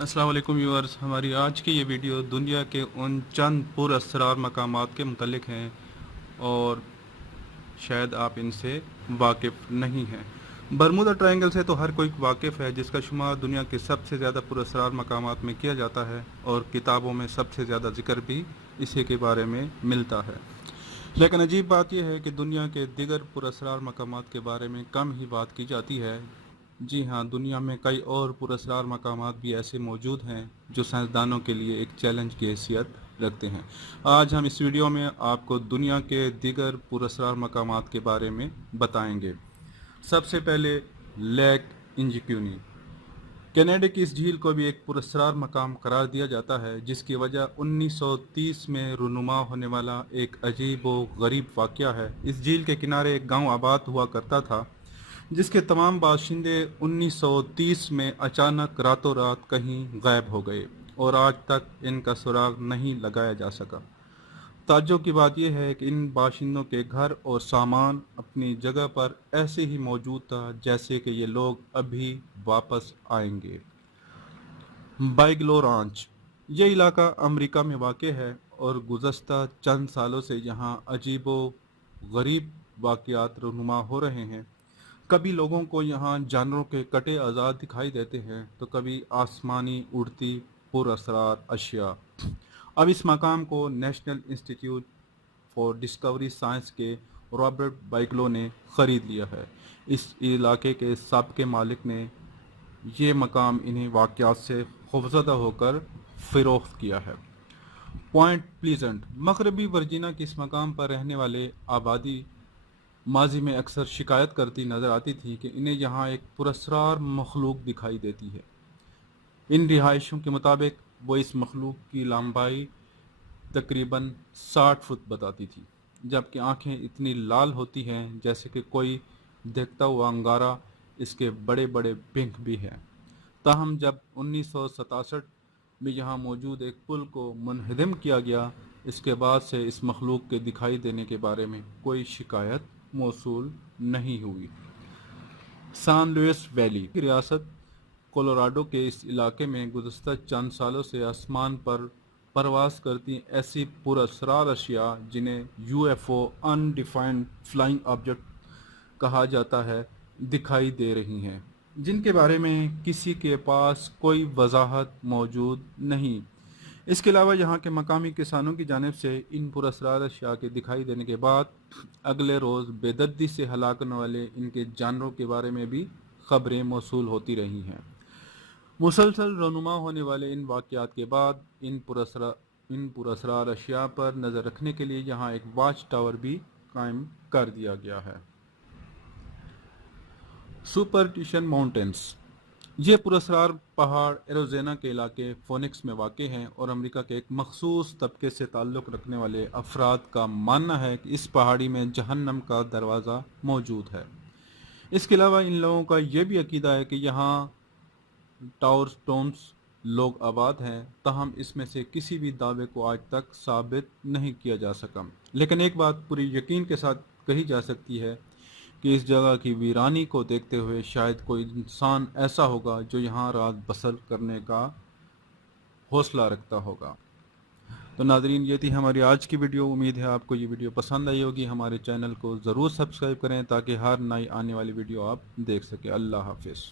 अस्सलाम वालेकुम व्यूअर्स। हमारी आज की ये वीडियो दुनिया के उन चंद पुरअसरार मकामात के मुतल्लिक हैं और शायद आप इनसे वाकिफ़ नहीं हैं। बरमूदा ट्रायंगल से तो हर कोई वाकिफ़ है, जिसका शुमार दुनिया के सबसे ज़्यादा पुरअसरार मकामात में किया जाता है और किताबों में सबसे ज़्यादा ज़िक्र भी इसी के बारे में मिलता है। लेकिन अजीब बात यह है कि दुनिया के दिगर पुरअसरार मकामात के बारे में कम ही बात की जाती है। जी हाँ, दुनिया में कई और पुरअसरार मकामात भी ऐसे मौजूद हैं जो साइंसदानों के लिए एक चैलेंज की हैसियत रखते हैं। आज हम इस वीडियो में आपको दुनिया के दिगर पुरअसरार मकामात के बारे में बताएंगे। सबसे पहले लेक इंजिक्यूनी। कनाडा की इस झील को भी एक पुरस्कार मकाम करार दिया जाता है, जिसकी वजह 1930 में रुनुमा होने वाला एक अजीब व गरीब वाक़या है। इस झील के किनारे एक गांव आबाद हुआ करता था, जिसके तमाम बाशिंदे 1930 में अचानक रातों रात कहीं गायब हो गए और आज तक इनका सुराग नहीं लगाया जा सका। ताज्जुब की बात यह है कि इन बाशिंदों के घर और सामान अपनी जगह पर ऐसे ही मौजूद था जैसे कि ये लोग अभी वापस आएंगे। बाइगलो रांच। ये इलाका अमेरिका में वाक़ है और गुज़श्ता चंद सालों से यहाँ अजीबो गरीब वाक़यात रूनुमा हो रहे हैं। कभी लोगों को यहाँ जानवरों के कटे आज़ाद दिखाई देते हैं तो कभी आसमानी उड़ती पुरअसरार अशिया। अब इस मकाम को national institute for discovery science के रॉबर्ट बाइगलो ने ख़रीद लिया है। इस इलाके के साबके मालिक ने ये मकाम इन्हीं वाक़यात से खौफज़दा होकर फ़रोख्त किया है। Point pleasant. मग़रबी वर्जीनिया के इस मकाम पर रहने वाले आबादी माजी में अक्सर शिकायत करती नज़र आती थी कि इन्हें यहाँ एक पुरस्कार मखलूक दिखाई देती है। इन रिहायशों के मुताबिक वो इस मखलूक की लंबाई तकरीबन 60 फुट बताती थी, जबकि आंखें इतनी लाल होती हैं जैसे कि कोई देखता हुआ अंगारा। इसके बड़े बड़े पिंक भी हैं। ताहम जब 1967 में यहाँ मौजूद एक पुल को मुनहदम किया गया, इसके बाद से इस मखलूक के दिखाई देने के बारे में कोई शिकायत मौसूल नहीं हुई। सान लुइस वैली की रियासत कोलोराडो के इस इलाके में गुज़श्ता चंद सालों से आसमान पर परवास करती ऐसी पुरअसरार अशिया, जिन्हें यूएफओ अनडिफाइंड फ्लाइंग ऑब्जेक्ट कहा जाता है, दिखाई दे रही हैं, जिनके बारे में किसी के पास कोई वजाहत मौजूद नहीं। इसके अलावा यहाँ के मकामी किसानों की जानिब से इन पुरअसरार अशिया के दिखाई देने के बाद अगले रोज़ बेदर्दी से हलाक होने वाले इनके जानवरों के बारे में भी खबरें मौसूल होती रही हैं। मुसलसल रनुमा होने वाले इन वाक़यात के बाद इन पुरअसरार अशिया पर नज़र रखने के लिए यहाँ एक वाच टावर भी कायम कर दिया गया है। Superstition mountains. ये पुरअसरार पहाड़ एरिज़ोना के इलाके फोनिक्स में वाक़ हैं और अमेरिका के एक मखसूस तबके से ताल्लुक़ रखने वाले अफराद का मानना है कि इस पहाड़ी में जहन्नम का दरवाज़ा मौजूद है। इसके अलावा इन लोगों का यह भी अकीदा है कि यहाँ टावर स्टोन्स लोग आबाद हैं, ताहम इसमें से किसी भी दावे को आज तक साबित नहीं किया जा सका। लेकिन एक बात पूरी यकीन के साथ कही जा सकती है कि इस जगह की वीरानी को देखते हुए शायद कोई इंसान ऐसा होगा जो यहाँ रात बसर करने का हौसला रखता होगा। तो नाज़रीन, ये थी हमारी आज की वीडियो। उम्मीद है आपको ये वीडियो पसंद आई होगी। हमारे चैनल को ज़रूर सब्सक्राइब करें ताकि हर नई आने वाली वीडियो आप देख सकें। अल्लाह हाफिज़।